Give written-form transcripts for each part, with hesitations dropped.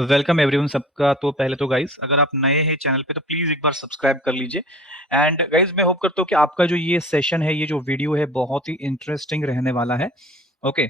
Welcome everyone सबका। तो पहले तो गाइस अगर आप नए हैं चैनल पे तो प्लीज एक बार सब्सक्राइब कर लीजिए। एंड गाइस मैं होप करता हूँ कि आपका जो ये सेशन है, ये जो वीडियो है, बहुत ही इंटरेस्टिंग रहने वाला है। ओके,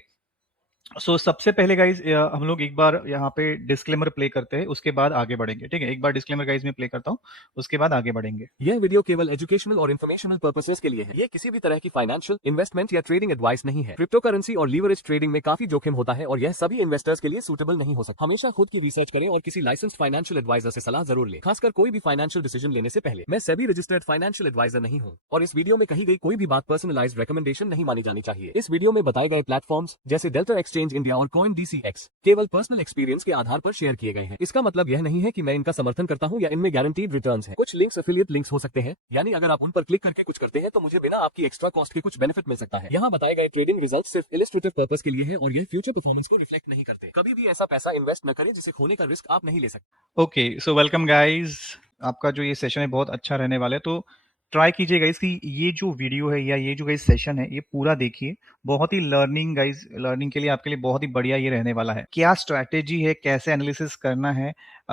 सबसे पहले गाइज हम लोग एक बार यहाँ पे डिस्क्लेमर प्ले करते हैं, उसके बाद आगे बढ़ेंगे। ठीक है, एक बार डिस्क्लेमर गाइज मैं प्ले करता हूँ, उसके बाद आगे बढ़ेंगे। यह वीडियो केवल एजुकेशनल और इन्फॉर्मेशनल पर्पसेस के लिए है। ये किसी भी तरह की फाइनेंशियल, इन्वेस्टमेंट या ट्रेडिंग एडवाइस नहीं है। क्रिप्टो करेंसी और लीवरेज ट्रेडिंग में काफी जोखिम होता है और यह सभी इन्वेस्टर्स के लिए सूटेबल नहीं हो सकता। हमेशा खुद की रिसर्च करें और किसी लाइसेंस्ड फाइनेंशियल एडवाइजर से सलाह जरूर लें, खासकर कोई भी फाइनेंशियल डिसीजन लेने से पहले। मैं सेबी रजिस्टर्ड फाइनेंशियल एडवाइजर नहीं हूँ और इस वीडियो में कही गई कोई भी बात पर्सनलाइज्ड रिकमेंडेशन नहीं मानी जानी चाहिए। इस वीडियो में बताए गए प्लेटफॉर्म्स जैसे डेल्टा एक्सचेंज इंडिया और कॉइन DCX केवल पर्सनल एक्सपीरियंस के आधार पर शेयर किए गए हैं। इसका मतलब यह नहीं है कि मैं इनका समर्थन करता हूं या इनमें गारंटीड रिटर्न्स हैं। कुछ लिंक्स एफिलिएट लिंक्स हो सकते हैं, यानी अगर आप उन पर क्लिक करके कुछ करते हैं तो मुझे बिना आपकी एक्स्ट्रा कॉस्ट के कुछ बेनिफिट मिल सकता है। यहाँ बताए गए ट्रेडिंग रिजल्ट सिर्फ इलिस्ट्रेटिव पर्पस के लिए है और यह फ्यूचर परफॉर्मेंस को रिफ्लेक्ट नहीं करते। कभी भी ऐसा पैसा इन्वेस्ट न करें जिसे खोने का रिस्क आप नहीं ले सकते। Okay, so welcome guys. आपका जो ये सेशन है बहुत अच्छा रहने वाला है, तो ट्राई कीजिए गाइज कि ये जो वीडियो है या ये जो गाइज सेशन है ये पूरा देखिए। बहुत ही लर्निंग गाइज, लर्निंग के लिए आपके लिए बहुत ही बढ़िया ये रहने वाला है। क्या स्ट्रैटेजी है, कैसे एनालिसिस करना है,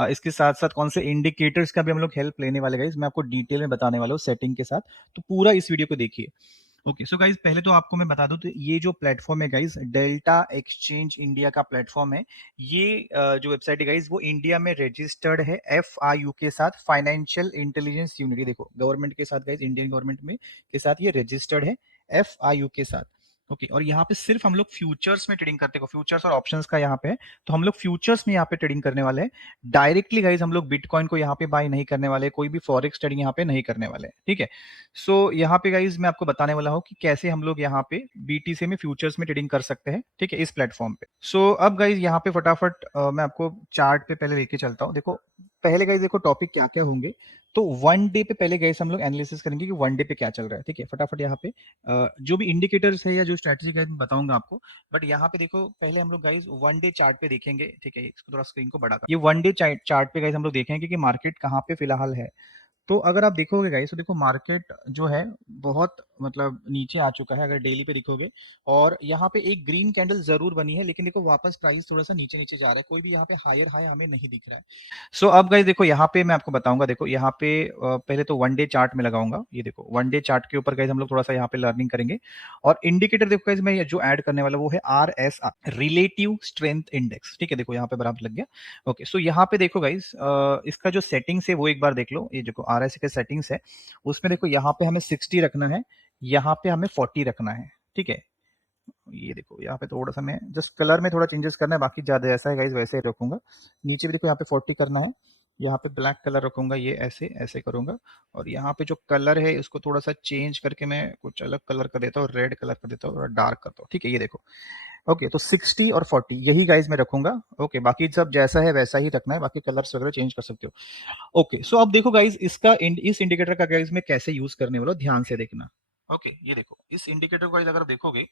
इसके साथ साथ कौन से इंडिकेटर्स का भी हम लोग हेल्प लेने वाले गाइज, मैं आपको डिटेल में बताने वाला हूँ सेटिंग के साथ। तो पूरा इस वीडियो को देखिए। ओके, सो गाइज पहले तो आपको मैं बता दूं, तो ये जो प्लेटफॉर्म है गाइज, डेल्टा एक्सचेंज इंडिया का प्लेटफॉर्म है। ये जो वेबसाइट है गाइज वो इंडिया में रजिस्टर्ड है FIU के साथ, फाइनेंशियल इंटेलिजेंस यूनिटी। देखो गवर्नमेंट के साथ गाइज, इंडियन गवर्नमेंट में के साथ ये रजिस्टर्ड है FIU के साथ। ओके, और यहाँ पे सिर्फ हम लोग फ्यूचर्स में ट्रेडिंग करते हैं, फ्यूचर्स और ऑप्शंस का यहाँ पे है। तो हम लोग फ्यूचर्स में यहाँ पे ट्रेडिंग करने वाले हैं। डायरेक्टली गाइज हम लोग बिटकॉइन को यहाँ पे बाय नहीं करने वाले, कोई भी फॉरेक्स ट्रेडिंग यहाँ पे नहीं करने वाले। ठीक है, यहाँ पे गाइज मैं आपको बताने वाला हूँ कि कैसे हम लोग यहाँ पे BTC में फ्यूचर्स में ट्रेडिंग कर सकते हैं। ठीक है, इस प्लेटफॉर्म पे। अब गाइज यहाँ पे फटाफट मैं आपको चार्ट पे पहले लेके चलता हूँ। देखो पहले गाइज, देखो टॉपिक क्या क्या होंगे। तो वन डे पे पहले गाइज हम लोग एनालिसिस करेंगे कि वन डे पे क्या चल रहा है। ठीक है, फटाफट यहाँ पे जो भी इंडिकेटर्स है या जो स्ट्रेटेजी गाइज मैं बताऊंगा आपको। बट यहाँ पे देखो पहले हम लोग गाइज वन डे चार्ट पे देखेंगे। ठीक है, इसको थोड़ा स्क्रीन को बड़ा कर, ये वन डे चार्ट पे गाइज हम लोग देखेंगे कि मार्केट कहाँ पे फिलहाल है। तो अगर आप देखोगे गाइस, तो देखो मार्केट जो है बहुत मतलब नीचे आ चुका है अगर डेली पे देखोगे। और यहाँ पे एक ग्रीन कैंडल जरूर बनी है, लेकिन देखो वापस प्राइस थोड़ा सा नीचे नीचे जा रहा है, कोई भी यहाँ पे हायर हाई हमें नहीं दिख रहा है। अब गाइस देखो यहाँ पे मैं आपको बताऊंगा। देखो यहाँ पे पहले तो वन डे चार्ट में लगाऊंगा। ये देखो वन डे चार्ट के ऊपर गाइस हम लोग थोड़ा सा यहाँ पे लर्निंग करेंगे। और इंडिकेटर देखो गाइस, मैं ये जो ऐड करने वाला वो है RSI, रिलेटिव स्ट्रेंथ इंडेक्स। ठीक है, देखो यहाँ पे बराबर लग गया। ओके, यहाँ पे देखो गाइस, इसका जो सेटिंग्स है वो एक बार देख लो। ये देखो RSI के सेटिंग्स है, उसमें देखो यहाँ पे हमें 60 रखना है, यहाँ पे हमें 40 रखना है। ठीक है, ये देखो यहाँ पे थोड़ा सा मैं जस्ट कलर में थोड़ा चेंजेस करना है, बाकी ज्यादा ऐसा है गाइस वैसे ही रखूंगा। नीचे भी देखो यहाँ पे 40 करना है, यहाँ पे ब्लैक कलर रखूंगा, ये ऐसे ऐसे करूंगा। और यहाँ पे जो कलर है इसको थोड़ा सा चेंज करके मैं कुछ अलग कलर कर देता हूँ, रेड कलर कर देता हूँ और डार्क करता हूँ। ठीक है, ये देखो। ओके, तो 60 और 40 यही गाइज मैं रखूंगा। ओके, बाकी सब जैसा है वैसा ही रखना है, बाकी कलर्स वगैरह चेंज कर सकते हो। ओके, अब देखो गाइज, इस इंडिकेटर का गाइज मैं कैसे यूज करने वाला हूं, ध्यान से देखना। ओके, ये देखो इस इंडिकेटर को गाइज अगर देखोगे,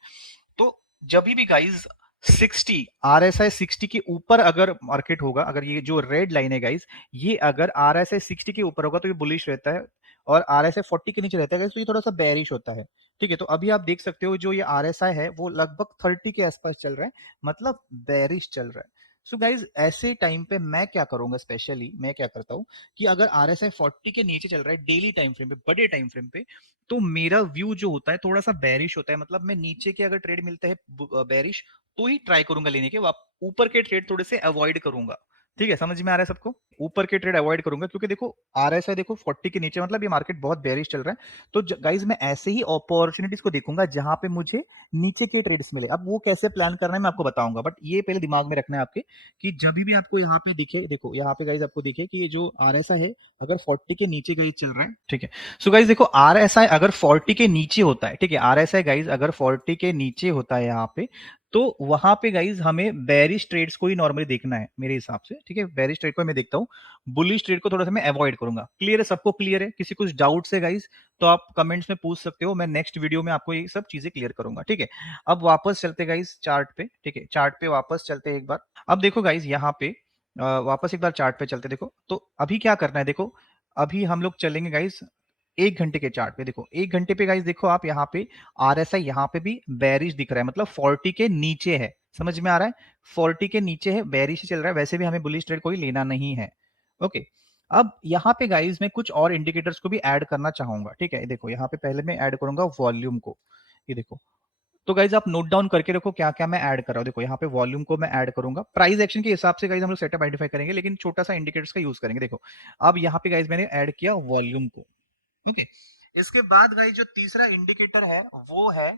तो जब भी गाइज 60, RSI 60 के ऊपर अगर मार्केट होगा, अगर ये जो रेड लाइन है गाइज, ये अगर RSI 60 के ऊपर होगा तो ये बुलिश रहता है। और RSI 40 के नीचे रहता है तो ये थोड़ा सा बेरिश होता है। ठीक है, तो अभी आप देख सकते हो जो ये RSI है वो लगभग 30 के आसपास चल रहा है, मतलब बेरिश चल रहा है। गाइज ऐसे टाइम पे मैं क्या करूंगा, स्पेशली मैं क्या करता हूं कि अगर RSI 40 के नीचे चल रहा है डेली टाइम फ्रेम पे, बड़े टाइम फ्रेम पे, तो मेरा व्यू जो होता है थोड़ा सा बेरिश होता है। मतलब मैं नीचे के अगर ट्रेड मिलता है बेरिश, तो ही ट्राई करूंगा लेने के, ऊपर के ट्रेड थोड़े से अवॉइड करूंगा। ठीक है, समझ में आ रहा है सबको? ऊपर के ट्रेड अवॉइड करूंगा क्योंकि देखो RSI देखो 40 के नीचे, मतलब ये मार्केट बहुत बेरिश चल रहा है। तो गाइज मैं ऐसे ही अपॉर्चुनिटीज को देखूंगा जहां पे मुझे नीचे के ट्रेड्स मिले। अब वो कैसे प्लान करना है मैं आपको बताऊंगा, बट ये पहले दिमाग में रखना है आपके कि जब भी आपको यहाँ पे दिखे, देखो यहाँ पे गाइज आपको दिखे कि ये जो RSI है अगर 40 के नीचे गाइज चल रहा है। ठीक है, गाइज देखो RSI अगर 40 के नीचे होता है, ठीक है, RSI गाइज अगर 40 के नीचे होता है यहाँ पे, तो वहां पे गाइज हमें बेरिश ट्रेड्स को ही नॉर्मली देखना है मेरे हिसाब से। ठीक है, बेरिश ट्रेड को मैं देखता हूँ, बुलिश ट्रेड को थोड़ा सा मैं अवॉइड करूंगा। क्लियर है सबको? क्लियर है? किसी कुछ डाउट्स है गाइज तो आप कमेंट्स में पूछ सकते हो, मैं नेक्स्ट वीडियो में आपको ये सब चीजें क्लियर करूंगा। ठीक है, अब वापस चलते गाइज चार्ट पे। ठीक है, चार्ट पे वापस चलते एक बार। अब देखो गाइज यहाँ पे वापस एक बार चार्ट पे चलते। देखो तो अभी क्या करना है, देखो अभी हम लोग चलेंगे गाइज 1 घंटे के चार्ट पे। देखो 1 घंटे पे गाइज देखो आप यहाँ पे RSI यहाँ पे भी बेरिश दिख रहा है, मतलब 40 के नीचे है। समझ में आ रहा है? 40 के नीचे है, बेयरिश चल रहा है, वैसे भी हमें बुलिश ट्रेड कोई लेना नहीं है। ओके, अब यहाँ पे गाइस मैं कुछ और इंडिकेटर्स को भी ऐड करना चाहूंगा, ठीक है? देखो यहाँ पे पहले मैं ऐड करूंगा वॉल्यूम को, ये देखो। तो गाइज आप नोट डाउन करके रखो क्या क्या मैं ऐड कर रहा हूँ। देखो यहाँ पे वॉल्यूम को मैं ऐड करूंगा, प्राइस एक्शन के हिसाब से गाइज हम लोग सेटअप आइडेंटिफाई करेंगे, लेकिन छोटा सा इंडिकेटर्स का यूज करेंगे। देखो अब यहाँ पे गाइज मैंने ऐड किया वॉल्यूम को। ओके, इसके बाद गाइज जो तीसरा इंडिकेटर है वो है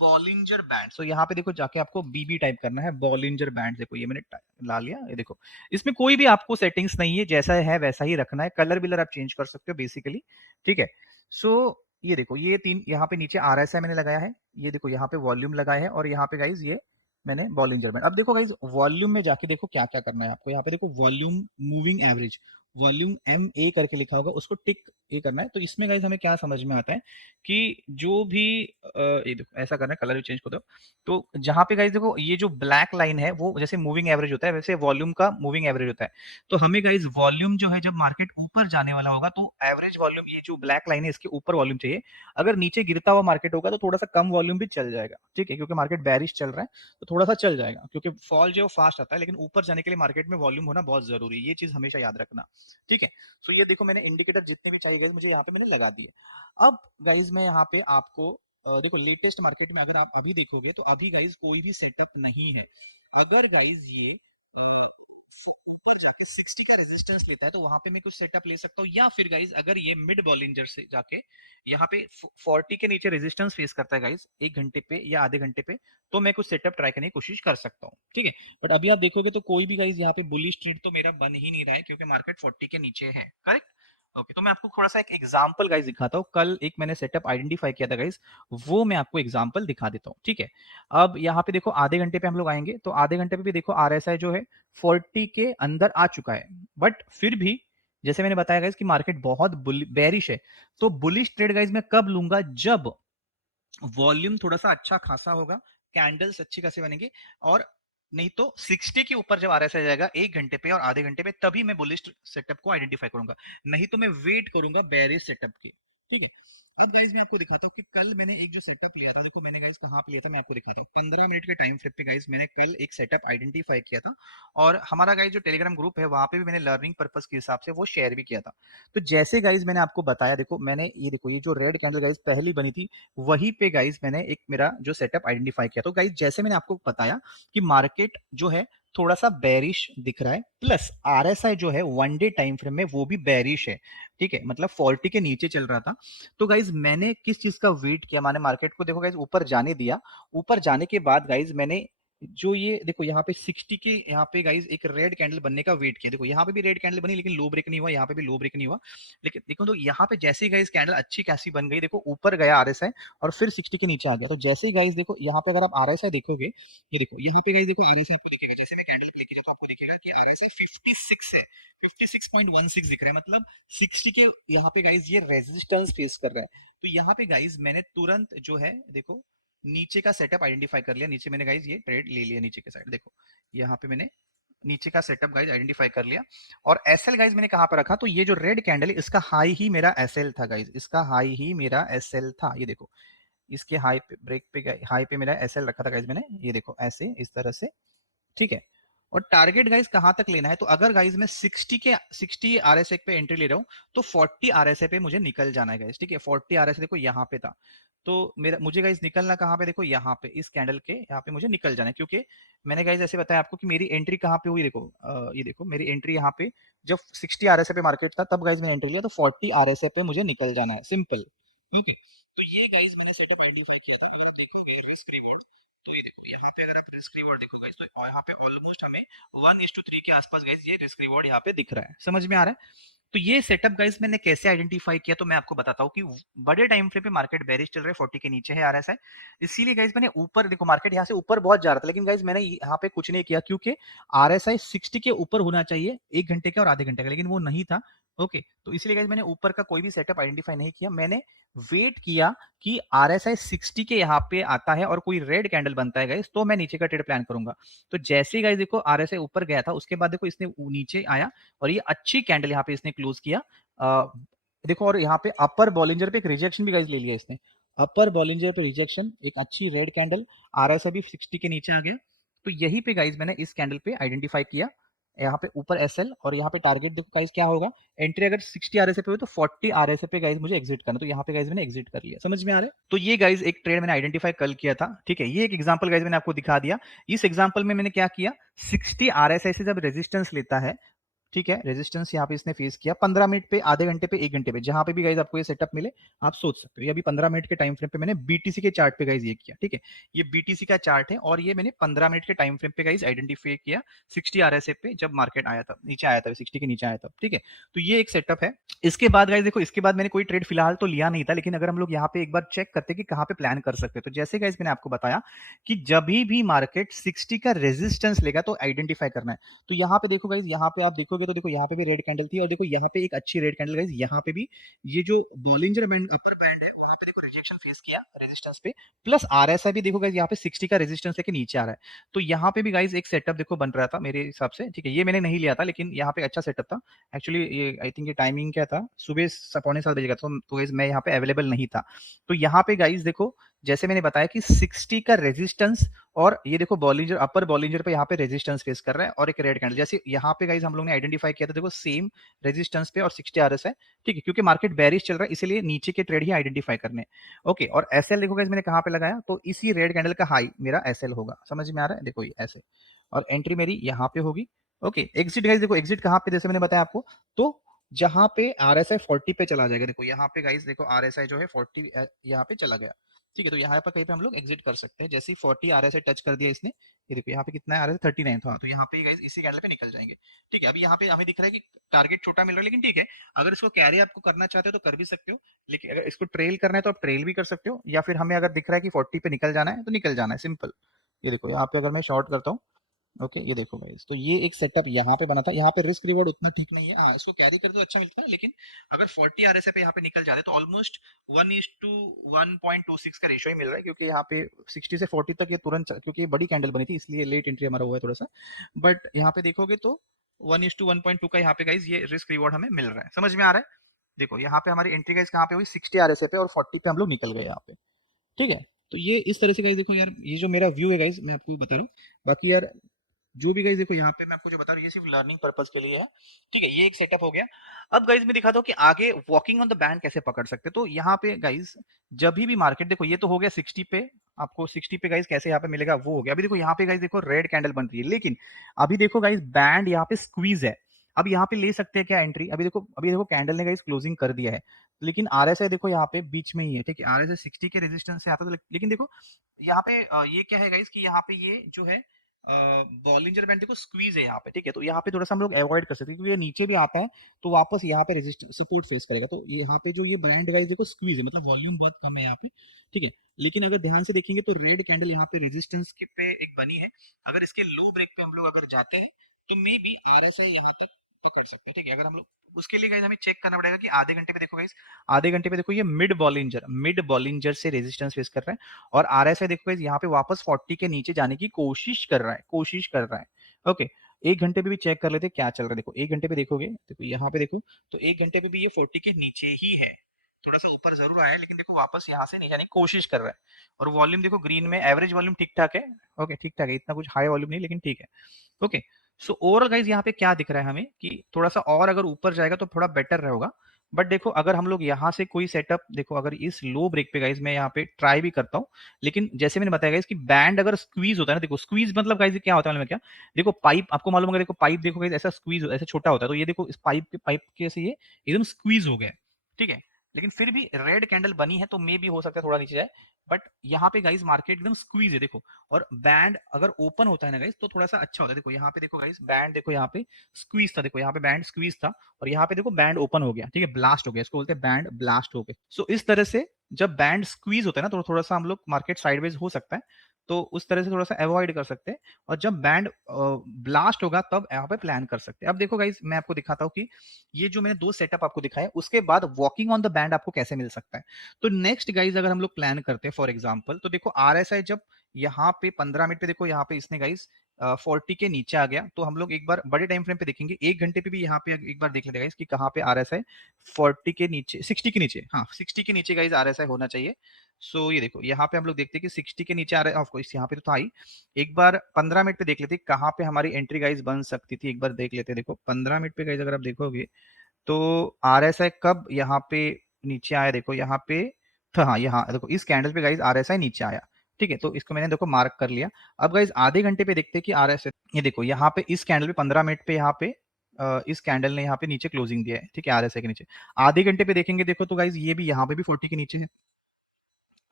बॉलिंजर बैंड। सो यहाँ पे देखो जाके आपको बीबी टाइप करना है, बॉलिंजर बैंड। देखो ये मैंने ला लिया, ये देखो। इसमें कोई भी आपको सेटिंग्स नहीं है, जैसा है वैसा ही रखना है, कलर बिलर आप चेंज कर सकते हो बेसिकली, ठीक है? सो ये देखो ये तीन यहाँ पे नीचे RSI मैंने लगाया है, ये देखो यहाँ पे वॉल्यूम लगाया है, और यहाँ पे गाइज ये मैंने बॉलिंजर बैंड। अब देखो गाइज वॉल्यूम में जाके देखो क्या क्या करना है आपको। यहाँ पे देखो volume moving average, volume MA करके लिखा होगा, उसको टिक ये करना है। तो इसमें गाइज हमें क्या समझ में आता है कि जो भी ये देखो ऐसा करना है, कलर भी चेंज कर दो। तो जहां पे गाइज देखो ये जो ब्लैक लाइन है वो जैसे मूविंग एवरेज होता है, वैसे वॉल्यूम का मूविंग एवरेज होता है। तो हमें गाइज वॉल्यूम जो है जब मार्केट ऊपर जाने वाला होगा तो एवरेज वॉल्यूम, ये जो ब्लैक लाइन है इसके ऊपर वॉल्यूम चाहिए। अगर नीचे गिरता हुआ मार्केट होगा तो थोड़ा सा कम वॉल्यूम भी चल जाएगा, ठीक है? क्योंकि मार्केट बैरिश चल रहा है तो थोड़ा सा चल जाएगा, क्योंकि फॉल जो फास्ट आता है, लेकिन ऊपर जाने के लिए मार्केट में वॉल्यूम होना बहुत जरूरी है, ये चीज हमेशा याद रखना, ठीक है? तो ये देखो मैंने इंडिकेटर जितने भी चाहिए मुझे यहाँ पे मैंने लगा दिए। अब गाइज मैं यहाँ पे आपको देखो लेटेस्ट मार्केट में अगर आप अभी देखोगे तो अभी गाइज कोई भी सेटअप नहीं है। अगर गाइज ये ऊपर जाके 60 का रेजिस्टेंस लेता है तो वहां पे मैं कुछ सेटअप ले सकता हूँ, या फिर गाइज अगर ये मिड बॉलिंजर से जाके यहाँ पे 40 के नीचे रेजिस्टेंस फेस करता है गाइज 1 घंटे पे या आधे घंटे पे, तो मैं कुछ सेटअप ट्राई करने की कोशिश कर सकता हूँ, ठीक है? बट अभी आप देखोगे तो कोई भी गाइज यहाँ पे बुलिश ट्रेड तो मेरा बन ही नहीं रहा है, क्योंकि मार्केट 40 के नीचे है, करेक्ट? ओके, तो मैं आपको थोड़ा सा एक एग्जांपल गाइस दिखाता हूँ। कल एक मैंने सेटअप आइडेंटिफाई किया था गाइस, वो मैं आपको एग्जांपल दिखा देता हूँ, ठीक है? अब यहाँ पे देखो आधे घंटे पे हम लोग आएंगे, तो आधे घंटे पे भी देखो RSI जो है 40 के अंदर आ चुका है। बट फिर भी जैसे मैंने बताया गाइस कि मार्केट बहुत बेरिश है, तो बुलिश ट्रेड गाइस मैं कब लूंगा? जब वॉल्यूम थोड़ा सा अच्छा खासा होगा, कैंडल्स अच्छी खासी बनेंगे, और नहीं तो 60 के ऊपर जब RSI जाएगा 1 घंटे पे और आधे घंटे पे, तभी मैं बुलिश सेटअप को आइडेंटिफाई करूंगा। नहीं तो मैं वेट करूंगा बेरिश सेटअप के, ठीक है? अब गाइस मैं आपको दिखाता हूँ कि कल मैंने एक जो सेटअप लिया था, देखो मैंने गाइस कहाँ पे लिया था, मैं आपको दिखाता हूँ। 15 मिनट के टाइम फ्रेम पे गाइस मैंने कल एक सेटअप आइडेंटिफाई किया था, और हमारा गाइस जो टेलीग्राम ग्रुप है वहां पे भी मैंने लर्निंग पर्पस के हिसाब से वो शेयर भी किया था। तो जैसे गाइस मैंने आपको बताया, देखो मैंने ये देखो ये जो रेड कैंडल गाइस पहली बनी थी, वहीं पे गाइस मैंने एक मेरा जो सेटअप आइडेंटिफाई किया। तो गाइस जैसे मैंने आपको बताया कि मार्केट जो है थोड़ा सा बेरिश दिख रहा है, प्लस RSI जो है 1 डे टाइम फ्रेम में वो भी बेरिश है, ठीक है? मतलब 40 के नीचे चल रहा था। तो गाइस मैंने किस चीज का वेट किया, मैंने मार्केट को देखो गाइस ऊपर जाने दिया। ऊपर जाने के बाद गाइस मैंने जो ये देखो यहाँ पे 60 के यहाँ पे गाइस एक रेड कैंडल बनने का वेट किया। देखो यहाँ पे भी रेड कैंडल बनी, लेकिन लो ब्रेक नहीं हुआ, यहाँ पे भी लो ब्रेक नहीं हुआ। लेकिन देखो तो यहाँ पे जैसे ही गाइस कैंडल अच्छी खासी बन गई, देखो ऊपर गया RSI और फिर 60 के नीचे आ गया। तो जैसे ही गाइस देखो यहाँ पे अगर आप RSI देखोगे, ये देखो यहाँ पे गाइस देखो RSI आपको दिखेगा, जैसे मैं कैंडल क्लिक किया तो आपको दिखेगा कि RSI 56 है, 56.16 दिख रहा है, मतलब 60 के यहाँ पे गाइस ये रेजिस्टेंस फेस कर रहा है। तो यहाँ पे गाइस मैंने तुरंत जो है देखो नीचे का सेटअप आइडेंटिफाई कर लिया। नीचे मैंने गाइस ये ट्रेड ले लिया नीचे के साइड, देखो यहाँ पे मैंने नीचे का सेटअप गाइस आइडेंटिफाई कर लिया। और एसएल गाइस मैंने कहां पर रखा, तो ये जो रेड कैंडल है इसका हाई ही मेरा एसएल था गाइस, इसका हाई ही मेरा एसएल था। ये देखो इसके हाई पे ब्रेक पे हाई पे मेरा एसएल रखा था गाइस मैंने, ये देखो ऐसे इस तरह से, ठीक है? और टारगेट गाइस कहां तक लेना है, तो अगर गाइस मैं 60 RSI पे एंट्री ले रहा हूं तो 40 RSI पे मुझे निकल जाना है गाइस, ठीक है? 40 RSI देखो यहाँ पे था, तो मेरा मुझे गाइस निकलना कहां पे, देखो यहाँ पे इस कैंडल के यहाँ पे मुझे निकल जाना है। क्योंकि मैंने गाइस ऐसे बताया आपको कि मेरी एंट्री कहां पे हुई, देखो ये देखो मेरी एंट्री यहाँ पे जब 60 RSI पे मार्केट था तब गाइस मैंने एंट्री लिया, तो 40 RSI पे मुझे निकल जाना है, सिंपल, ठीक है? तो ये गाइस मैंने सेटअप आइडेंटिफाई किया था। अगर देखोगे रिस्क रिवॉर्ड, तो ये देखो यहाँ पे अगर आप रिस्क रिवॉर्ड देखो गाइस, तो यहाँ पे ऑलमोस्ट हमें 1:3 के आसपास गाइस ये रिस्क रिवॉर्ड यहाँ पे दिख रहा है, समझ में आ रहा है? तो ये सेटअप गाइस मैंने कैसे आइडेंटिफाई किया, तो मैं आपको बताता हूँ कि बड़े टाइम फ्रेम पे मार्केट बेरिश चल रहा है, 40 के नीचे है RSI। इसीलिए गाइस मैंने ऊपर देखो मार्केट यहाँ से ऊपर बहुत जा रहा था, लेकिन गाइस मैंने यहाँ पे कुछ नहीं किया, क्योंकि RSI 60 के ऊपर होना चाहिए 1 घंटे का और आधे घंटे का, लेकिन वो नहीं था। ओके, तो इसलिए गाइस मैंने ऊपर का कोई भी सेटअप आइडेंटिफाई नहीं किया, मैंने वेट किया कि RSI 60 के यहाँ पे आता है और कोई रेड कैंडल बनता है गाइस, तो मैं नीचे का ट्रेड प्लान करूंगा। तो जैसे ही गाइस देखो RSI ऊपर गया था, उसके बाद देखो इसने नीचे आया और ये अच्छी कैंडल यहाँ पे इसने क्लोज किया। देखो और यहाँ पे अपर बॉलिंजर पे एक रिजेक्शन भी गाइस ले लिया इसने, अपर बॉलिंजर पे रिजेक्शन, एक अच्छी रेड कैंडल, RSI भी 60 के नीचे आ गया। तो यहीं पे गाइज मैंने इस कैंडल पे आइडेंटिफाई किया, यहाँ पे ऊपर एसएल और यहाँ पे टारगेट देखो गाइज क्या होगा, एंट्री अगर 60 आरएसए पे हो तो 40 आरएसए पे गाइज मुझे एग्जिट करना, तो यहाँ पे गाइज मैंने एग्जिट कर लिया। समझ में आ रहा है? तो ये गाइज एक ट्रेड मैंने आइडेंटिफाई कल किया था, ठीक है। ये एक एग्जांपल गाइज मैंने आपको दिखा दिया। इस एग्जांपल में मैंने क्या किया, 60 आरएसआई से जब रेजिस्टेंस लेता है, ठीक है, रेजिस्टेंस यहाँ पे इसने फेस किया 15 मिनट पे, आधे घंटे पे, 1 घंटे पे, जहां पे भी गाइज आपको ये सेटअप मिले आप सोच सकते हो। ये अभी 15 मिनट के टाइम फ्रेम पे मैंने बीटीसी के चार्ट पे गाइज ये किया, ठीक है। ये बीटीसी का चार्ट है और ये मैंने 15 मिनट के टाइम फ्रेम पे गाइज आइडेंटिफाई किया 60 आरएसए पे, जब मार्केट आया था, नीचे आया था, 60 के नीचे आया था, ठीक है। तो ये एक सेटअप है। इसके बाद गाइज देखो, इसके बाद मैंने कोई ट्रेड फिलहाल तो लिया नहीं था, लेकिन अगर हम लोग यहाँ पे एक बार चेक करते कि कहाँ पे प्लान कर सकते हैं, तो जैसे गाइज मैंने आपको बताया कि जब भी मार्केट 60 का रेजिस्टेंस लेगा तो आइडेंटिफाई करना है। तो यहाँ पे देखो गाइज, यहाँ पे आप देखोगे तो देखो यहाँ पे भी रेड कैंडल थी और देखो यहाँ पे एक अच्छी रेड कैंडल गाइज, यहाँ पे भी ये जो बॉलिंजर बैंड, अपर बैंड है, वहां पे देखो रिजेक्शन फेस किया रेजिस्टेंस पे, प्लस आरएसआई भी देखो गाइज यहाँ पे 60 का रेजिस्टेंस लेके नीचे आ रहा है। तो यहाँ पे भी गाइज एक सेटअप देखो बन रहा था मेरे हिसाब से, ठीक है। ये मैंने नहीं लिया था, लेकिन यहाँ पे अच्छा सेटअप था एक्चुअली। ये आई थिंक ये टाइमिंग क्या था, सुबह 7:45 बजे का, तो गाइज मैं यहाँ पे अवेलेबल नहीं था। तो यहाँ पे गाइज देखो, जैसे मैंने बताया कि 60 का रेजिस्टेंस, और ये देखो बॉलिंजर, अपर बॉलिंजर पे यहाँ पे रेजिस्टेंस फेस कर रहा है और एक रेड कैंडल, जैसे यहाँ पे गाइज हम लोग ने आइडेंटिफाई किया था, देखो सेम रेजिस्टेंस पे और 60 आरएस है, ठीक है, क्योंकि मार्केट बेरिश चल रहा है इसलिए नीचे के ट्रेड ही आइडेंटिफाई करने। ओके, और एसएल देखो गाइज मैंने कहाँ पे लगाया, तो इसी रेड कैंडल का हाई मेरा एसएल होगा। समझ में आ रहा है? देखो ये ऐसे, और एंट्री मेरी यहाँ पे होगी। ओके, एग्जिट गाइज देखो, एग्जिट कहाँ पे, जैसे मैंने बताया आपको, तो जहां पे आरएसआई 40 पे चला जाएगा, देखो यहाँ पे गाइज देखो आरएसआई जो है 40 यहाँ पे चला गया, ठीक है। तो यहाँ पर कहीं पे हम लोग एग्जिट कर सकते हैं, जैसे ही 40 आरएसआई टच कर दिया इसने, ये देखो यहाँ पे कितना है, आरएसआई 39 था, तो यहाँ पे गाइज इसी कैंडल पे निकल जाएंगे, ठीक है। अभी यहाँ पे हमें दिख रहा है कि टारगेट छोटा मिल रहा है, लेकिन ठीक है, अगर इसको कैरी आपको करना चाहते हो तो कर भी सकते हो, लेकिन अगर इसको ट्रेल करना है तो आप ट्रेल भी कर सकते हो, या फिर हमें अगर दिख रहा है कि 40 पे निकल जाना है तो निकल जाना है, सिंपल। ये देखो यहाँ पे अगर मैं शॉर्ट करता हूँ, ओके, ये देखो गाइस, तो ये एक सेटअप यहाँ पे बना था। यहाँ पे रिस्क रिवॉर्ड उतना ठीक नहीं है, हाँ इसको कैरी कर दो अच्छा मिलता है, लेकिन अगर 40 आरएसए पे यहाँ पे निकल जाते तो ऑलमोस्ट 1:1.26 का रेशियो ही मिल रहा है, क्योंकि यहाँ पे 60 से 40 तक ये तुरंत, क्योंकि ये बड़ी कैंडल बनी थी इसलिए लेट एंट्री हमारा हुआ है थोड़ा सा, बट यहाँ पे देखोगे तो 1:1.2 का यहाँ पे गाइज ये रिस्क रिवॉर्ड हमें मिल रहा है। समझ में आ रहा है? देखो यहाँ पे हमारी एंट्री गाइज कहाँ पे हुई, 60 आरएसए पे, और 40 पे हम लोग निकल गए यहाँ पे, ठीक है। तो ये इस तरह से गाइज देखो यार, ये जो मेरा व्यू है गाइज मैं आपको बता रहा हूँ। बाकी यार जो भी गाइज देखो यहाँ पे मैं आपको जो बता रहा हूँ ये सिर्फ लर्निंग पर्पस के लिए है, ठीक है। ये एक सेटअप हो गया। अब गाइज मैं दिखाता हूँ कि आगे वॉकिंग ऑन द बैंड कैसे पकड़ सकते हैं। तो यहाँ पे गाइज जब भी मार्केट, देखो ये तो हो गया 60 पे, आपको 60 पे गाइज कैसे यहाँ पे मिलेगा वो हो गया। अभी देखो यहाँ पे गाइज देखो रेड कैंडल बन रही है, लेकिन अभी देखो गाइज बैंड यहाँ पे स्क्वीज है। अब यहाँ पे ले सकते हैं क्या एंट्री, अभी देखो कैंडल ने गाइज क्लोजिंग कर दिया है, लेकिन आरएसआई देखो यहाँ पे बीच में ही है, ठीक है। आरएसआई 60 के रेजिस्टेंस से आता है, लेकिन देखो यहाँ पे ये क्या है गाइज कि यहाँ पे ये जो है बॉलिंजर बैंड देखो स्क्वीज है यहाँ पे, ठीक है। तो यहाँ पे थोड़ा सा हम लोग अवॉइड कर सकते हैं, क्योंकि ये नीचे भी आता है तो वापस यहाँ पे रेजिस्ट सपोर्ट फेस करेगा। तो ये यहाँ पे जो ये बैंड गाइस देखो स्क्वीज है, मतलब वॉल्यूम बहुत कम है यहाँ पे, ठीक है। लेकिन अगर ध्यान से देखेंगे तो रेड कैंडल यहाँ पे रेजिस्टेंस के पे एक बनी है, अगर इसके लो ब्रेक पे हम लोग अगर जाते हैं तो मे बी आरएसआई यहाँ तक पकड़ सकते हैं, ठीक है। अगर हम लोग उसके लिए गाइस हमें चेक करना पड़ेगा कि आधे घंटे पे देखो गाइस, आधे घंटे पे देखो ये मिड बॉलिंजर से रेजिस्टेंस फेस कर रहा है, और आरएसआई देखो गाइस यहाँ पे वापस 40 के नीचे जाने की कोशिश कर रहा है। ओके, 1 घंटे पे भी चेक कर लेते हैं क्या चल रहा है। देखो 1 घंटे पे देखोगे, देखो यहाँ पे देखो, तो 1 घंटे पे भी ये 40 के नीचे ही है, थोड़ा सा ऊपर जरूर आया है, लेकिन देखो वापस यहाँ से नहीं जाने की कोशिश कर रहा है। और वॉल्यूम देखो ग्रीन में, एवरेज वॉल्यूम ठीक ठाक है, ओके ठीक ठाक है, इतना कुछ हाई वॉल्यूम नहीं, लेकिन ठीक है। ओके, सो ओवरऑल गाइज यहाँ पे क्या दिख रहा है हमें कि थोड़ा सा और अगर ऊपर जाएगा तो थोड़ा बेटर रहेगा। बट देखो अगर हम लोग यहाँ से कोई सेटअप, देखो अगर इस लो ब्रेक पे गाइज मैं यहाँ पे ट्राई भी करता हूँ, लेकिन जैसे मैंने बताया गाइज कि बैंड अगर स्क्वीज होता है ना, देखो स्क्वीज मतलब गाइज क्या होता है क्या, देखो पाइप आपको मालूम होगा, देखो पाइप देखो गाइज ऐसा स्क्वीज, ऐसा छोटा होता है, तो ये देखो इस पाइप के से ये एकदम स्क्वीज हो गया, ठीक है। लेकिन फिर भी रेड कैंडल बनी है तो मे भी हो सकता है थोड़ा नीचे जाए, बट यहाँ पे गाइज मार्केट एकदम स्क्वीज है देखो। और बैंड अगर ओपन होता है ना गाइज तो थोड़ा सा अच्छा होता है। देखो यहाँ पे देखो गाइज बैंड देखो यहाँ पे स्क्वीज था, देखो यहाँ पे बैंड स्क्वीज था, और यहाँ पे देखो बैंड ओपन हो गया, ठीक है, ब्लास्ट हो गया, इसको बोलते हैं बैंड ब्लास्ट हो गया। सो इस तरह से जब बैंड स्क्वीज होता है ना तो थोड़ा सा हम लोग मार्केट साइडवेज हो सकता है, तो उस तरह से थोड़ा सा अवॉइड कर सकते हैं। और जब बैंड ब्लास्ट होगा तब यहाँ पे प्लान कर सकते हैं। अब देखो गाइज मैं आपको दिखाता हूँ कि ये जो मैंने दो सेटअप आपको दिखाया उसके बाद वॉकिंग ऑन द बैंड आपको कैसे मिल सकता है। तो नेक्स्ट गाइज अगर हम लोग प्लान करते हैं फॉर एग्जांपल, तो देखो आरएसआई जब यहाँ पे 15 मिनट पे देखो यहाँ पे इसने गाइज 40 के नीचे आ गया, तो हम लोग एक बार बड़े टाइम फ्रेम पे देखेंगे, 1 घंटे पे भी यहाँ पे एक बार देख लेते गाइज कि कहाँ पे आरएसआई 40 के नीचे, 60 के नीचे, हाँ 60 के नीचे गाइज आरएसआई होना चाहिए। सो ये देखो यहाँ पे हम लोग देखते हैं कि 60 के नीचे आ रहा है, ऑफ कोर्स यहाँ पे तो था ही। एक बार 15 मिनट पे देख लेते हैं कहाँ पे हमारी एंट्री गाइस बन सकती थी, एक बार देख लेते हैं। देखो 15 मिनट पे गाइस अगर आप देखोगे तो आरएसआई कब यहाँ पे नीचे आया, देखो यहाँ पे तो हाँ, यहाँ देखो इस कैंडल पे गाइस आरएसआई नीचे आया। ठीक है, तो इसको मैंने देखो मार्क कर लिया। अब गाइस आधे घंटे पे देखते हैं कि आरएसआई, ये देखो यहाँ पे इस कैंडल पे 15 मिनट पे यहाँ पे इस कैंडल ने यहाँ पे नीचे क्लोजिंग दिया है। ठीक है, आरएसआई के नीचे। आधे घंटे पे देखेंगे देखो तो गाइस ये भी यहाँ पे भी 40 के नीचे है।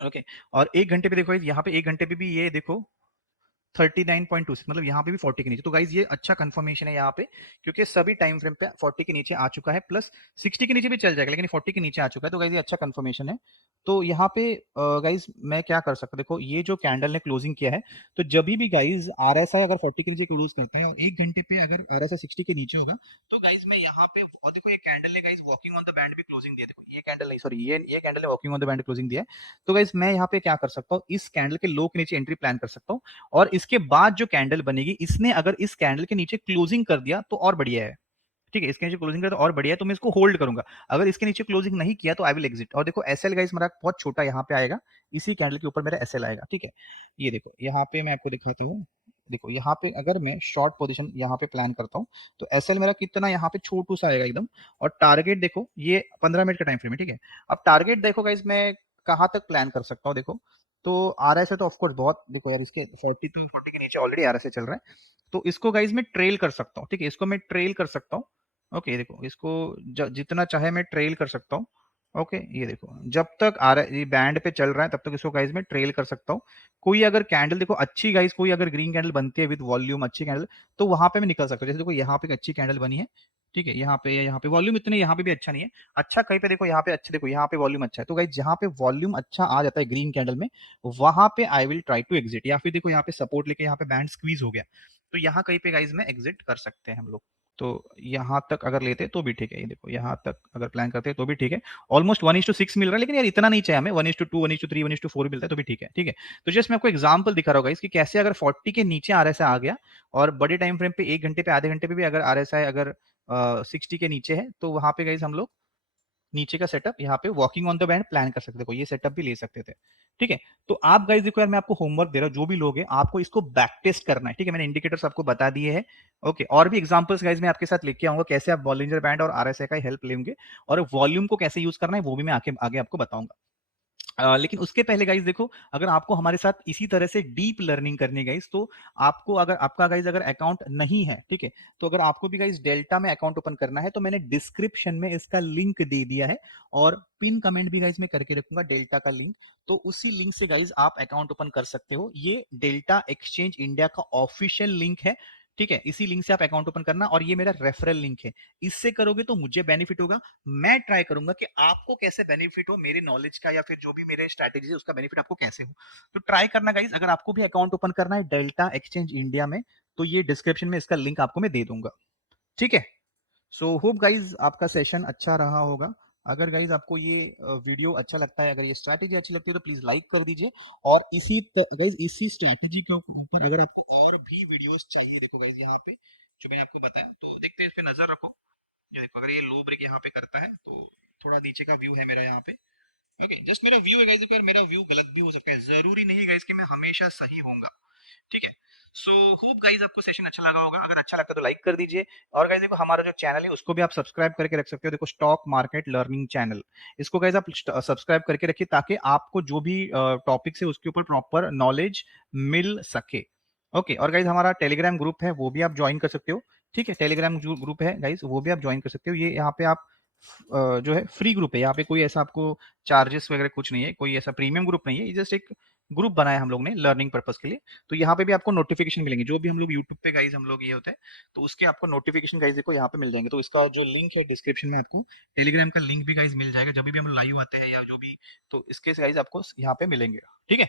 ओके, और एक घंटे पे देखो गाइस यहाँ पे एक घंटे पे भी ये देखो 39.26, मतलब यहाँ पे भी 40 के नीचे। तो गाइज ये अच्छा कंफर्मेशन है यहाँ पे, क्योंकि सभी टाइम फ्रेम पे 40 के नीचे आ चुका है, प्लस 60 के नीचे भी चल जाएगा, लेकिन 40 के नीचे आ चुका है। तो गाइज ये अच्छा कंफर्मेशन है। तो यहाँ पे गाइज मैं क्या कर सकता हूँ, देखो ये जो कैंडल ने क्लोजिंग किया है, तो जब भी गाइज आरएसआई अगर 40 के नीचे क्लोज करता है और एक घंटे पे अगर आरएसआई 60 के नीचे होगा, तो गाइज मैं यहाँ पे, और देखो ये कैंडल ने guys walking on the band भी क्लोजिंग दिया। देखो ये कैंडल नहीं, सॉरी ये कैंडल ने walking on the band closing दिया है। तो गाइज मैं यहाँ पे क्या कर सकता हूँ, इस कैंडल के लो के नीचे एंट्री प्लान कर सकता हूँ, और इसके बाद जो कैंडल बनेगी, इसने अगर इस कैंडल के नीचे क्लोजिंग कर दिया तो और बढ़िया है। ठीक है, इसके नीचे क्लोजिंग कर तो और बढ़िया है, तो मैं इसको होल्ड करूंगा। अगर इसके नीचे क्लोजिंग नहीं किया तो आई विल एग्जिट। और देखो एसएल गाइस मेरा बहुत छोटा यहाँ पे आएगा, इसी कैंडल के ऊपर मेरा एसएल आएगा। ठीक है, ये देखो यहाँ पे मैं आपको दिखाता हूँ। देखो यहाँ पे अगर मैं शॉर्ट पोजीशन यहाँ पे प्लान करता हूँ, तो एसएल मेरा कितना यहाँ पे छोटू सा आएगा एकदम। और टारगेट देखो ये 15 मिनट का टाइम फ्रेम है। ठीक है, अब टारगेट देखो गाइस मैं कहाँ तक प्लान कर सकता हूँ। देखो तो आरएसए तो ऑफकोर्स बहुत, देखो यार इसके 40 तो 40 के नीचे ऑलरेडी आरएसए चल रहा है, तो इसको गाइज मैं ट्रेल कर सकता हूँ। ठीक है, इसको मैं ट्रेल कर सकता हूँ। ओके, देखो इसको जितना चाहे मैं ट्रेल कर सकता हूँ। ओके, ये देखो जब तक ये बैंड पे चल रहा है तब तक इसको गाइज मैं ट्रेल कर सकता हूँ। कोई अगर कैंडल देखो अच्छी गाइज, कोई अगर ग्रीन कैंडल बनती है विद वॉल्यूम अच्छी कैंडल, तो वहां पे मैं निकल सकता हूँ। जैसे देखो यहाँ पे एक अच्छी कैंडल बनी है। ठीक है, यहाँ पे वॉल्यूम इतने यहाँ पे भी अच्छा नहीं है। अच्छा कहीं पे देखो यहाँ पे अच्छा, देखो यहाँ पे वॉल्यूम अच्छा है। तो गाइज जहाँ पे वॉल्यूम अच्छा आ जाता है ग्रीन कैंडल में, वहां पे I will try to exit. या फिर देखो यहाँ पे सपोर्ट लेके यहाँ पे बैंड स्क्वीज हो गया, तो यहाँ कहीं पे गाइज में एग्जिट कर सकते हैं हम लोग। तो यहाँ तक अगर लेते तो भी ठीक है, ये देखो यहाँ तक अगर प्लान करते तो भी ठीक है। ऑलमोस्ट 1:6 मिल रहा है, लेकिन यार इतना नहीं चाहिए हमें। 1:2, 1:3, 1:4 मिलता है तो भी ठीक है। ठीक है, तो जस्ट मैं आपको एग्जांपल दिखा रहा होगा इसकी, कैसे अगर 40 के नीचे आरएसआई आ गया और बड़े टाइम फ्रेम पे एक घंटे पे आधे घंटे पे भी अगर आरएसआई अगर 60 के नीचे है, तो वहां पे गाइज हम लोग नीचे का सेटअप यहाँ पे walking on the band plan कर सकते थे, ये सेटअप भी ले सकते थे। ठीक है, तो आप गाइस देखो यार मैं आपको होमवर्क दे रहा हूँ, जो भी लोग हैं आपको इसको बैक टेस्ट करना है। ठीक है, मैंने इंडिकेटर्स आपको बता दिए हैं। ओके, और भी एग्जांपल्स गाइस मैं आपके साथ लेके आऊंगा, कैसे आप बॉलिंजर बैंड और आरएसए का हेल्प लेंगे, और वॉल्यूम को कैसे यूज करना है वो भी मैं आगे आपको बताऊंगा। लेकिन उसके पहले गाइस देखो, अगर आपको हमारे साथ इसी तरह से डीप लर्निंग करनी गाइस, तो आपको अगर आपका गाइस अगर अकाउंट नहीं है, ठीक है, तो अगर आपको भी गाइस डेल्टा में अकाउंट ओपन करना है, तो मैंने डिस्क्रिप्शन में इसका लिंक दे दिया है, और पिन कमेंट भी गाइस मैं करके रखूंगा डेल्टा का लिंक। तो उसी लिंक से गाइस आप अकाउंट ओपन कर सकते हो। ये डेल्टा एक्सचेंज इंडिया का ऑफिशियल लिंक है। ठीक है, इसी लिंक से आप अकाउंट ओपन करना, और ये मेरा रेफरल लिंक है। इससे करोगे तो मुझे बेनिफिट होगा। मैं ट्राई करूंगा कि आपको कैसे बेनिफिट हो मेरे नॉलेज का, या फिर जो भी मेरे स्ट्रैटेजी है उसका बेनिफिट आपको कैसे हो। तो ट्राई करना गाइज, अगर आपको भी अकाउंट ओपन करना है डेल्टा एक्सचेंज इंडिया में, तो ये डिस्क्रिप्शन में इसका लिंक आपको मैं दे दूंगा। ठीक है, सो होप गाइज आपका सेशन अच्छा रहा होगा। अगर गाइज आपको ये वीडियो अच्छा लगता है, अगर ये स्ट्रैटेजी अच्छी लगती है, तो प्लीज लाइक कर दीजिए। और गाइज इसी स्ट्रैटेजी के ऊपर अगर आपको और भी वीडियोस चाहिए, देखो गाइज यहाँ पे जो मैंने आपको बताया, तो देखते हैं, इस पे नजर रखो। ये देखो अगर ये लो ब्रेक यहाँ पे करता है, तो थोड़ा नीचे का व्यू है मेरा यहाँ पे। ओके, जस्ट मेरा व्यू है गाइस, पर मेरा व्यू गलत भी हो सकता है, जरूरी नहीं गाइस कि मैं हमेशा सही होऊंगा। ठीक है, सो होप गाइस आपको सेशन अच्छा लगा होगा। अगर अच्छा लगता तो लाइक कर दीजिए। और गाइस देखो हमारा जो चैनल है उसको भी आप सब्सक्राइब करके रख सकते हो। देखो स्टॉक मार्केट लर्निंग चैनल, इसको गाइस आप सब्सक्राइब करके रखिए, ताकि आपको जो भी टॉपिक्स है उसके ऊपर प्रॉपर नॉलेज मिल सके। ओके, और गाइस हमारा टेलीग्राम ग्रुप है, वो भी आप ज्वाइन कर सकते हो। ठीक है, टेलीग्राम ग्रुप है गाइस, वो भी आप ज्वाइन कर सकते हो। ये यहाँ पे आप जो है फ्री ग्रुप है, यहाँ पे कोई ऐसा आपको चार्जेस वगैरह कुछ नहीं है, कोई ऐसा प्रीमियम ग्रुप नहीं है, ये जस्ट एक ग्रुप बनाया हम लोग ने लर्निंग पर्पस के लिए। तो यहाँ पे भी आपको नोटिफिकेशन मिलेंगे, जो भी हम लोग यूट्यूब पे गाइज हम लोग ये होते हैं, तो उसके आपको नोटिफिकेशन गाइज देखो यहाँ पे मिल जाएंगे। तो इसका जो लिंक है डिस्क्रिप्शन में, आपको टेलीग्राम का लिंक भी गाइज मिल जाएगा, जब भी हम लाइव आते हैं या जो भी, तो इसके गाइज आपको यहाँ पे मिलेंगे। ठीक है,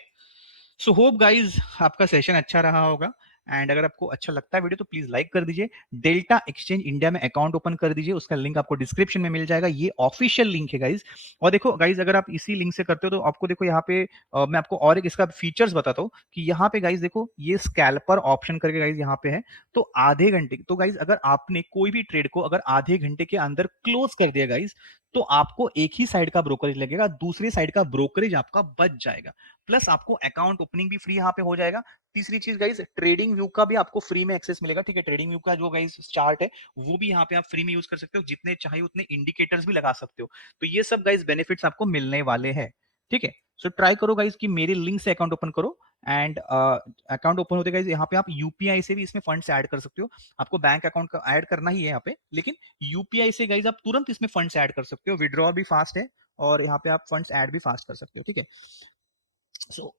सो होप गाइज आपका सेशन अच्छा रहा होगा। एंड अगर आपको अच्छा लगता है वीडियो तो प्लीज लाइक कर दीजिए। डेल्टा एक्सचेंज इंडिया में अकाउंट ओपन कर दीजिए, उसका लिंक आपको डिस्क्रिप्शन में मिल जाएगा, ये ऑफिशियल लिंक है गाइज। और देखो गाइज, अगर आप इसी लिंक से करते हो तो आपको देखो यहाँ पे मैं आपको और एक इसका फीचर्स बताता हूँ कि यहाँ पे गाइज देखो ये स्कैल्पर ऑप्शन करके गाइज यहाँ पे है। तो आधे घंटे, तो गाइज अगर आपने कोई भी ट्रेड को अगर आधे घंटे के अंदर क्लोज कर दिया गाइज, तो आपको एक ही साइड का ब्रोकरेज लगेगा, दूसरी साइड का ब्रोकरेज आपका बच जाएगा, प्लस आपको अकाउंट ओपनिंग भी फ्री यहाँ पे हो जाएगा। तीसरी चीज गाइज, ट्रेडिंग व्यू का भी आपको फ्री में एक्सेस मिलेगा, ठीक है। ट्रेडिंग व्यू का जो गाइज चार्ट है वो भी यहाँ पे आप फ्री में यूज कर सकते हो, जितने चाहिए उतने इंडिकेटर्स भी लगा सकते हो। तो ये सब गाइज बेनिफिट्स आपको मिलने वाले हैं, ठीक है। सो ट्राई करो गाइज कि मेरे लिंक से अकाउंट ओपन करो, एंड अकाउंट ओपन होते गाइज यहाँ पे आप यूपीआई से भी इसमें फंड्स ऐड कर सकते हो। आपको बैंक अकाउंट का ऐड करना ही है यहाँ पे, लेकिन यूपीआई से गाइज आप तुरंत इसमें फंड्स ऐड कर सकते हो, विड्रॉ भी फास्ट है और यहाँ पे आप फंड्स ऐड भी फास्ट कर सकते हो, ठीक है।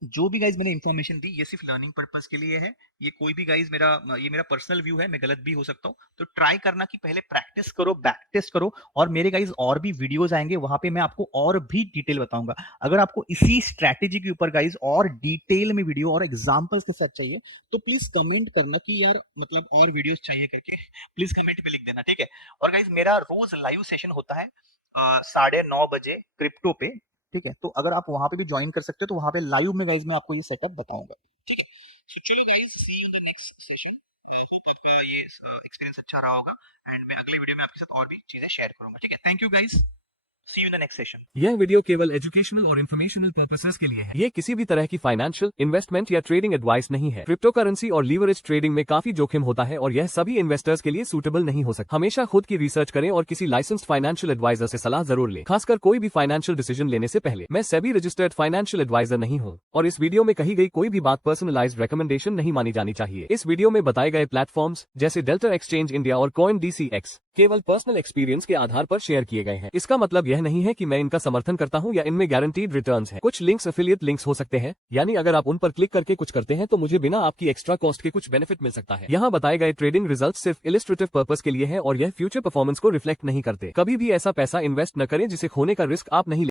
जो भी गाइज मैंने इन्फॉर्मेशन दी ये सिर्फ लर्निंग पर्पस के लिए है, ये कोई भी गाइज ये मेरा पर्सनल व्यू है, मैं गलत भी हो सकता हूँ। तो ट्राई करना कि पहले प्रैक्टिस करो, बैक टेस्ट करो, और मेरे गाइज और भी वीडियोस आएंगे, वहां पे मैं आपको और भी डिटेल बताऊंगा। अगर आपको इसी स्ट्रैटेजी के ऊपर गाइज और डिटेल में वीडियो और एग्जाम्पल्स के साथ चाहिए तो प्लीज कमेंट करना कि यार मतलब और वीडियोस चाहिए करके, प्लीज कमेंट में लिख देना, ठीक है। और गाइज मेरा रोज लाइव सेशन होता है 9:30 बजे क्रिप्टो पे, ठीक है। तो अगर आप वहां पे भी ज्वाइन कर सकते हो तो वहां पे लाइव में गाइज मैं आपको ये सेटअप बताऊंगा, ठीक है। सो चलो guys, see you in the next session. Hope आपका ये एक्सपीरियंस अच्छा रहा होगा, एंड मैं अगले वीडियो में आपके साथ और भी चीजें शेयर करूंगा, ठीक है। Thank you guys, see you in the next session. यह वीडियो केवल एजुकेशनल और इन्फॉर्मेशनल पर्पसेस के लिए है। ये किसी भी तरह की फाइनेंशियल, इन्वेस्टमेंट या ट्रेडिंग एडवाइस नहीं है। क्रिप्टो करेंसी और लीवरेज ट्रेडिंग में काफी जोखिम होता है और यह सभी इन्वेस्टर्स के लिए सूटेबल नहीं हो सकता। हमेशा खुद की रिसर्च करें और किसी लाइसेंस्ड फाइनेंशियल एडवाइजर से सलाह जरूर लें, खासकर कोई भी फाइनेंशियल डिसीजन लेने से पहले। मैं सेबी रजिस्टर्ड फाइनेंशियल एडवाइजर नहीं हूँ और इस वीडियो में कही गई कोई भी बात पर्सनलाइज्ड रिकमेंडेशन नहीं मानी जानी चाहिए। इस वीडियो में बताए गए प्लेटफॉर्म्स जैसे डेल्टा एक्सचेंज इंडिया और CoinDCX केवल पर्सनल एक्सपीरियंस के आधार पर शेयर किए गए हैं। इसका मतलब यह नहीं है कि मैं इनका समर्थन करता हूं या इनमें गारंटीड रिटर्न्स हैं। कुछ लिंक्स एफिलिएट लिंक्स हो सकते हैं, यानी अगर आप उन पर क्लिक करके कुछ करते हैं तो मुझे बिना आपकी एक्स्ट्रा कॉस्ट के कुछ बेनिफिट मिल सकता है। यहाँ बताए गए ट्रेडिंग रिजल्ट्स सिर्फ इलिस्ट्रेटिव पर्पस के लिए हैं और यह फ्यूचर परफॉर्मेंस को रिफ्लेक्ट नहीं करते। कभी भी ऐसा पैसा इन्वेस्ट न करें जिसे खोने का रिस्क आप नहीं